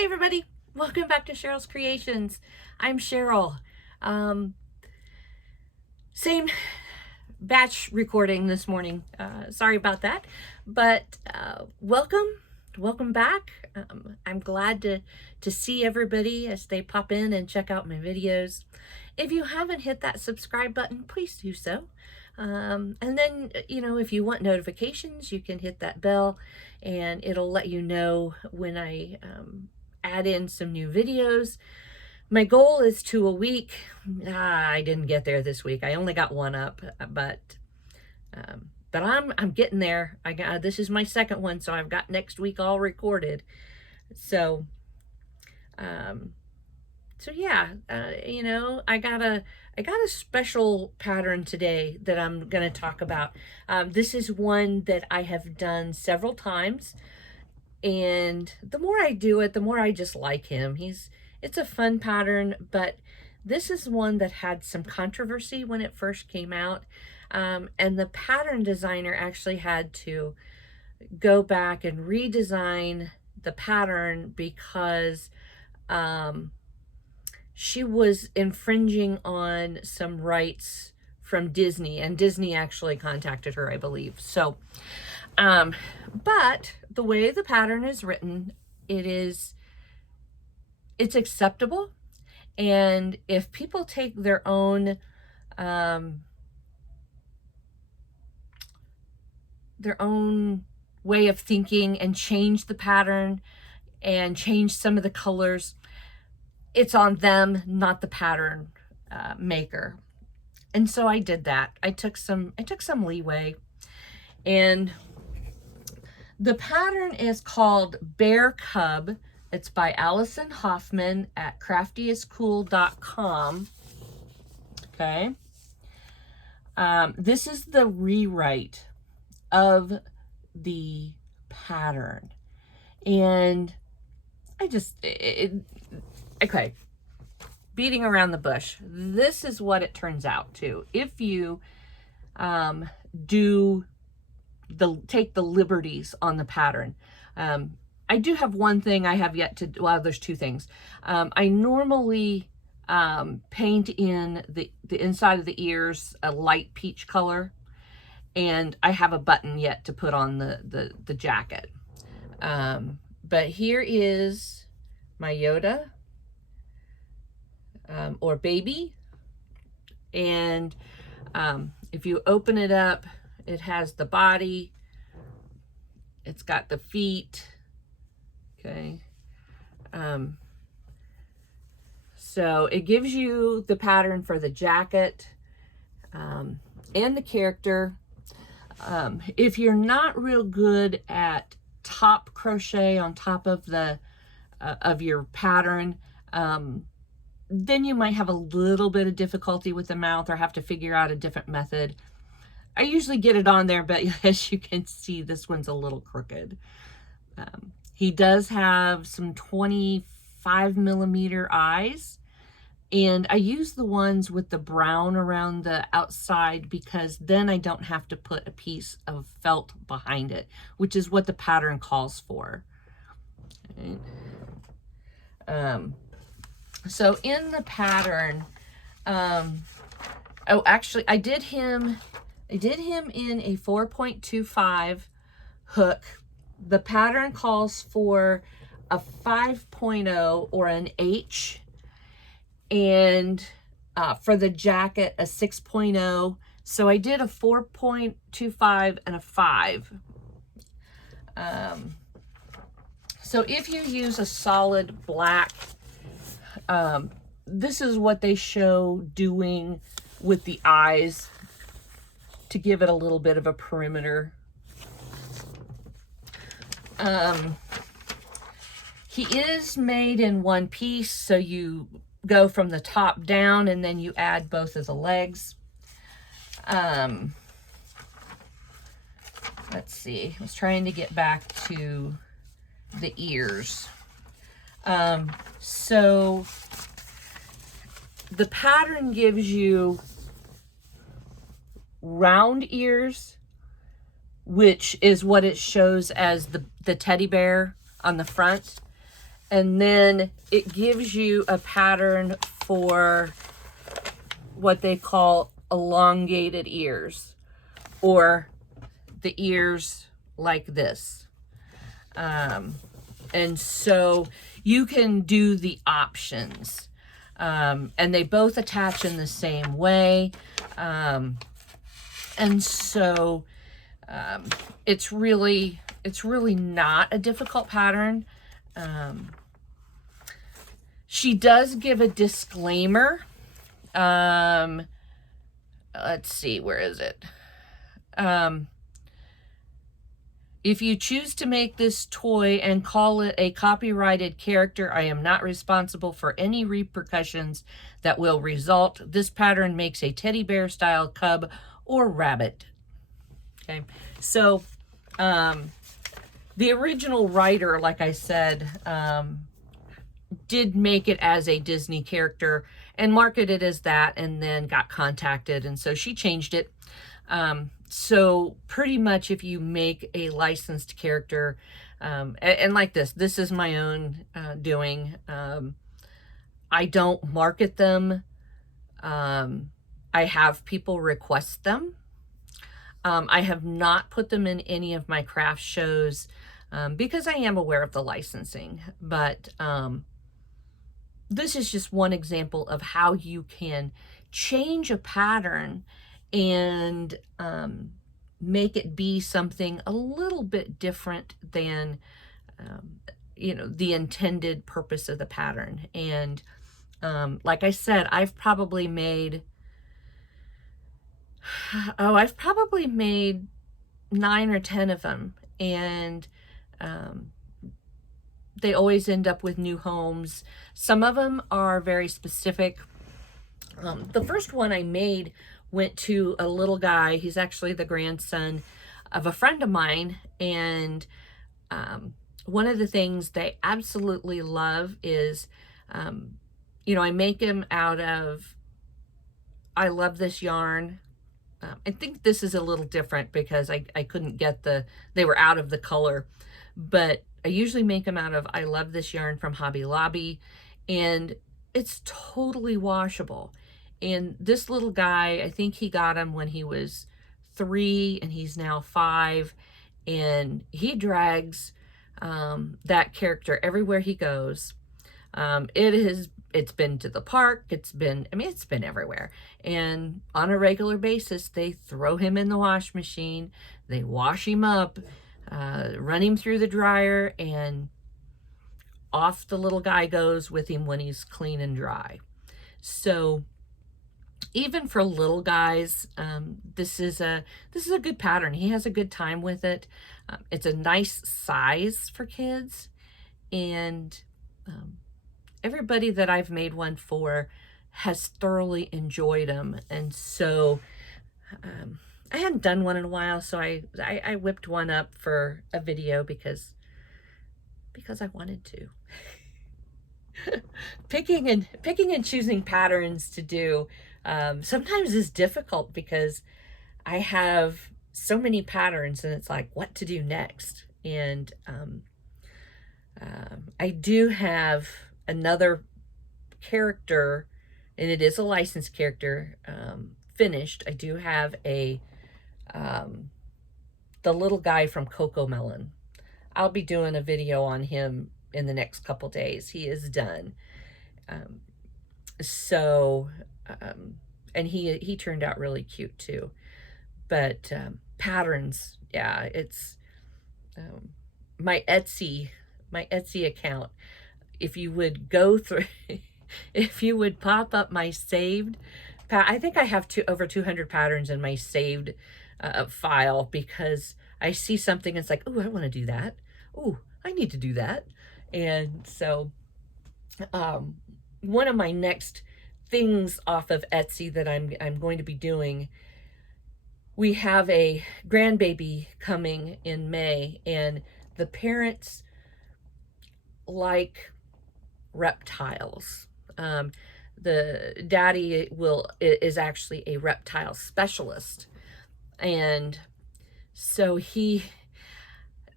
Hi everybody, welcome back to Cheryl's Creations. I'm Sheryl. Same batch recording this morning. Sorry about that, but welcome back. I'm glad to see everybody as they pop in and check out my videos. If you haven't hit that subscribe button, please do so. And then, if you want notifications, you can hit that bell and it'll let you know when I add in some new videos. My goal is 2 a week. I didn't get there this week. I only got one up, but I'm getting there. This is my second one, so I've got next week all recorded. So yeah, I got a special pattern today that I'm going to talk about. This is one that I have done several times, and the more I do it, the more I just like him. It's a fun pattern, but this is one that had some controversy when it first came out, and the pattern designer actually had to go back and redesign the pattern because she was infringing on some rights from Disney, and Disney actually contacted her, I believe. So, but the way the pattern is written, it's acceptable. And if people take their own, way of thinking and change the pattern and change some of the colors, it's on them, not the pattern maker. And so I did that. I took some leeway, and the pattern is called Bear Cub. It's by Allison Hoffman at craftyiscool.com. Okay. This is the rewrite of the pattern. And okay, beating around the bush. This is what it turns out to. If you take the liberties on the pattern. I do have one thing I have yet to, well, there's two things. I normally paint in the inside of the ears a light peach color, and I have a button yet to put on the jacket. But here is my Yoda, or baby, and if you open it up, it has the body, it's got the feet. Okay. So it gives you the pattern for the jacket and the character. If you're not real good at top crochet on top of of your pattern, then you might have a little bit of difficulty with the mouth or have to figure out a different method. I usually get it on there, but as you can see, this one's a little crooked. He does have some 25mm eyes, and I use the ones with the brown around the outside because then I don't have to put a piece of felt behind it, which is what the pattern calls for. Right. So in the pattern, oh, actually, I did him in a 4.25 hook. The pattern calls for a 5.0 or an H, and for the jacket, a 6.0. So I did a 4.25 and a 5. So if you use a solid black, this is what they show doing with the eyes to give it a little bit of a perimeter. He is made in one piece, so you go from the top down and then you add both of the legs. Let's see, I was trying to get back to the ears. So the pattern gives you round ears, which is what it shows as the teddy bear on the front. And then it gives you a pattern for what they call elongated ears, or the ears like this. And so you can do the options. And they both attach in the same way. And so it's really not a difficult pattern. She does give a disclaimer. Let's see, where is it? If you choose to make this toy and call it a copyrighted character, I am not responsible for any repercussions that will result. This pattern makes a teddy bear style cub or rabbit. Okay, so the original writer, like I said, did make it as a Disney character and marketed it as that, and then got contacted, and so she changed it. So pretty much if you make a licensed character, and like this is my own doing. I don't market them. I have people request them. I have not put them in any of my craft shows because I am aware of the licensing. But this is just one example of how you can change a pattern and make it be something a little bit different than the intended purpose of the pattern. And like I said, I've probably made 9 or 10 of them, and they always end up with new homes. Some of them are very specific. The first one I made went to a little guy. He's actually the grandson of a friend of mine, and one of the things they absolutely love is, I make him out of I Love This yarn. I think this is a little different because I couldn't get they were out of the color, but I usually make them out of I Love This yarn from Hobby Lobby, and it's totally washable. And this little guy, I think he got him when he was 3, and he's now 5, and he drags that character everywhere he goes. It's been to the park, it's been everywhere. And on a regular basis, they throw him in the wash machine, they wash him up, run him through the dryer, and off the little guy goes with him when he's clean and dry. So even for little guys, this is a good pattern. He has a good time with it. It's a nice size for kids, and everybody that I've made one for has thoroughly enjoyed them. And so I hadn't done one in a while, so I whipped one up for a video because I wanted to. Picking and choosing patterns to do sometimes is difficult because I have so many patterns, and it's like, what to do next? And I do have another character, and it is a licensed character, finished. I do have the little guy from Coco Melon. I'll be doing a video on him in the next couple days. He is done. And he turned out really cute too. But patterns, yeah, it's my Etsy account. If you would go through, if you would pop up my saved, I think I have over 200 patterns in my saved file, because I see something, it's like, oh, I want to do that. Oh, I need to do that. And so one of my next things off of Etsy that I'm going to be doing, we have a grandbaby coming in May, and the parents like reptiles. The daddy is actually a reptile specialist, and so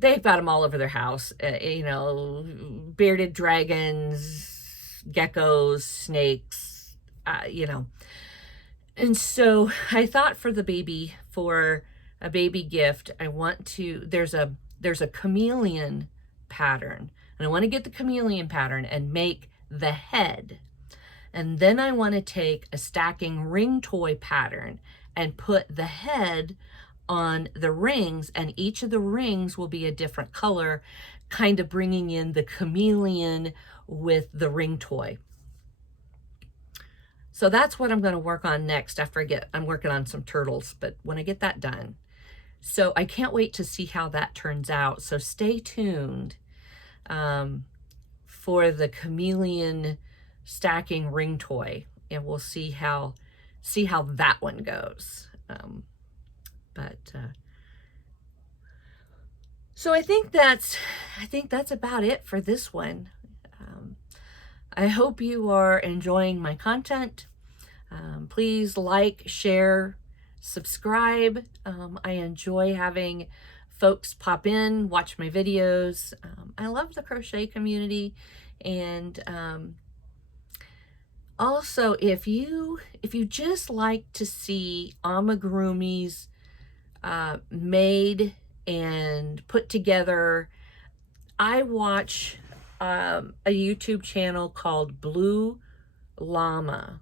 they've got them all over their house, you know, bearded dragons, geckos, snakes, you know. And so I thought for a baby gift, I want to, there's a chameleon pattern, and I want to get the chameleon pattern and make the head. And then I want to take a stacking ring toy pattern and put the head on the rings, and each of the rings will be a different color, kind of bringing in the chameleon with the ring toy. So that's what I'm going to work on next after I'm working on some turtles, but when I get that done. So I can't wait to see how that turns out. So stay tuned for the chameleon stacking ring toy, and we'll see how that one goes. So I think that's about it for this one. I hope you are enjoying my content. Please like, share, subscribe. I enjoy having folks pop in, watch my videos. I love the crochet community. And also, if you just like to see amigurumis made and put together, I watch a YouTube channel called Blue Llama,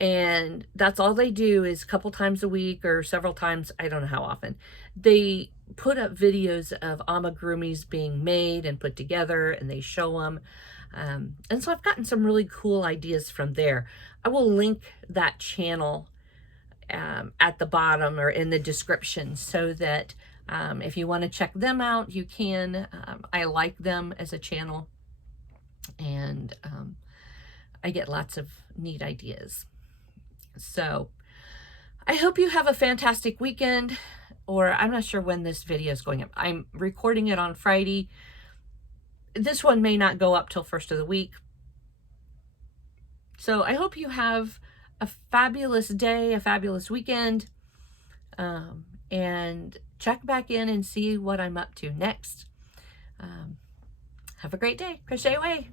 and that's all they do is a couple times a week or several times, I don't know how often, they put up videos of amigurumis being made and put together, and they show them. And so I've gotten some really cool ideas from there. I will link that channel at the bottom or in the description, so that if you want to check them out, you can. I like them as a channel, and I get lots of neat ideas. So I hope you have a fantastic weekend, or I'm not sure when this video is going up. I'm recording it on Friday. This one may not go up till first of the week. So I hope you have a fabulous day, a fabulous weekend, and check back in and see what I'm up to next. Have a great day. Crochet away.